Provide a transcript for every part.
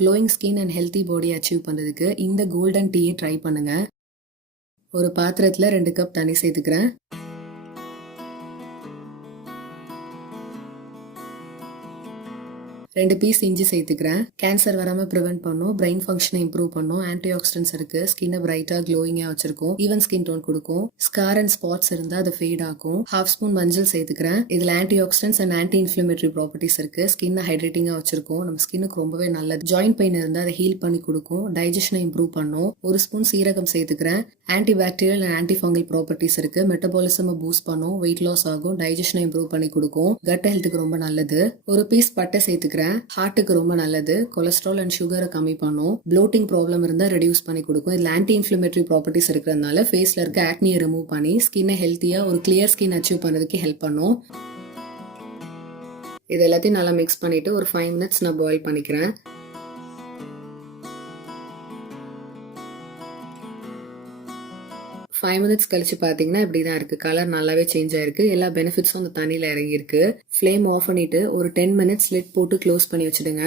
Glowing skin and healthy body achieve பண்ணுறதுக்கு இந்த golden டீயை ட்ரை பண்ணுங்க. ஒரு பாத்திரத்தில் 2 கப் தண்ணி சேர்த்துக்கிறேன். 2 பீஸ் இஞ்சி சேர்த்துக்கிறேன். கேன்சர் வராமல் ப்ரிவென்ட் பண்ணும், பிரெயின் ஃபங்க்ஷனை இம்ப்ரூவ் பண்ணும், ஆன்டி ஆக்சிடென்ட்ஸ் இருக்கு, ஸ்கின்னை பிரைட்டாக க்ளோயிங்காக வச்சிருக்கும், ஈவன் ஸ்கின் டோன் கொடுக்கும், ஸ்கார் அண்ட் ஸ்பாட்ஸ் இருந்தால் அதை ஃபேட் ஆகும். 1/2 ஸ்பூன் மஞ்சள் சேர்த்துக்கிறேன். இதில் anti oxidants and anti inflammatory properties இருக்கு, ஸ்கின்னை ஹைட்ரேட்டிங்காக வச்சிருக்கும், நம்ம ஸ்கின்னுக்கு ரொம்பவே நல்லது. ஜாயிண்ட் பெயின் இருந்தால் அதை ஹீல் பண்ணி கொடுக்கும், டைஜஷனை இம்ப்ரூவ் பண்ணும். 1 ஸ்பூன் சீரகம் சேர்த்துக்கிறேன். Anti bacterial and anti fungal properties இருக்கு, மெட்டபாலிசமை பூஸ்ட் பண்ணும், வெயிட் லாஸ் ஆகும், டைஜஷனை இம்ப்ரூவ் பண்ணி கொடுக்கும், கட் ஹெல்த்துக்கு ரொம்ப நல்லது. 1 பீஸ் பட்டை சேர்த்துக்கிறேன். ஹார்ட்டுக்கு ரொம்ப நல்லது, கொலஸ்ட்ரால் அண்ட் சுகரை கம்மி பண்ணும், ப்ளோட்டிங் ப்ராப்ளம் இருந்தால் ரெடியூஸ் பண்ணி கொடுக்கும். இதில் ஆன்டி இன்ஃப்ளமேட்டரி ப்ராப்பர்ட்டிஸ் இருக்கிறதுனால ஃபேஸில் இருக்க ஆக்னியை ரிமூவ் பண்ணி ஸ்கின்னை ஹெல்த்தியாக ஒரு கிளியர் ஸ்கின் அச்சீவ் பண்ணுறதுக்கு ஹெல்ப் பண்ணும். இது எல்லாத்தையும் நல்லா மிக்ஸ் பண்ணிவிட்டு ஒரு 5 மினிட்ஸ் நான் பாயில் பண்ணிக்கிறேன். ஃபைவ் மினிட்ஸ் கழிச்சு பார்த்தீங்கன்னா இப்படி தான் இருக்குது. கலர் நல்லாவே சேஞ்ச் ஆயிருக்கு. எல்லா பெனிஃபிட்ஸும் அந்த தண்ணியில் இறங்கியிருக்கு. ஃப்ளேம் ஆஃப் பண்ணிவிட்டு ஒரு 10 மினிட்ஸ் லிட் போட்டு க்ளோஸ் பண்ணி வச்சுடுங்க.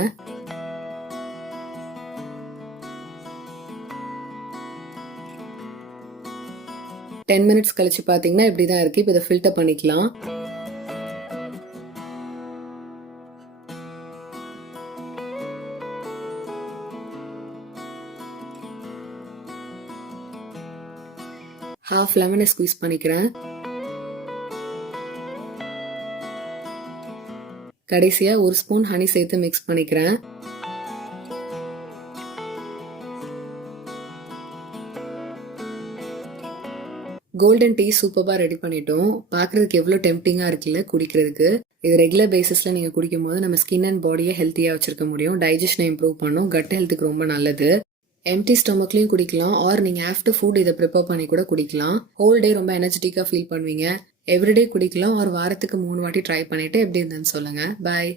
டென் மினிட்ஸ் கழிச்சு பார்த்தீங்கன்னா இப்படி தான் இருக்குது. இப்போ இதை ஃபில்டர் பண்ணிக்கலாம். ஹாஃப் லெமனை ஸ்குவீஸ் பண்ணிக்கிறேன். கடைசியா 1 ஸ்பூன் ஹனி சேர்த்து மிக்ஸ் பண்ணிக்கிறேன். கோல்டன் டீ சூப்பராக ரெடி பண்ணிட்டோம். பார்க்குறதுக்கு எவ்வளோ டெம்ப்டிங்காக இருக்குல்ல குடிக்கிறதுக்கு. இது ரெகுலர் பேசிஸில் நீங்கள் குடிக்கும் போது நம்ம ஸ்கின் அண்ட் பாடியை ஹெல்த்தியாக வச்சிருக்க முடியும், டைஜஷனை இம்ப்ரூவ் பண்ணும், கட் ஹெல்த்துக்கு ரொம்ப நல்லது. எம்டி ஸ்டொமக்லையும் குடிக்கலாம், ஆர் நீங்கள் ஆஃப்டர் ஃபுட் இதை ப்ரிப்பேர் பண்ணி கூட குடிக்கலாம். ஹோல் டே ரொம்ப எனர்ஜெட்டிக்காக ஃபீல் பண்ணுவீங்க. எவ்ரிடே குடிக்கலாம், ஒரு வாரத்துக்கு 3 வாட்டி ட்ரை பண்ணிவிட்டு எப்படி இருந்ததுன்னு சொல்லுங்கள். பாய்.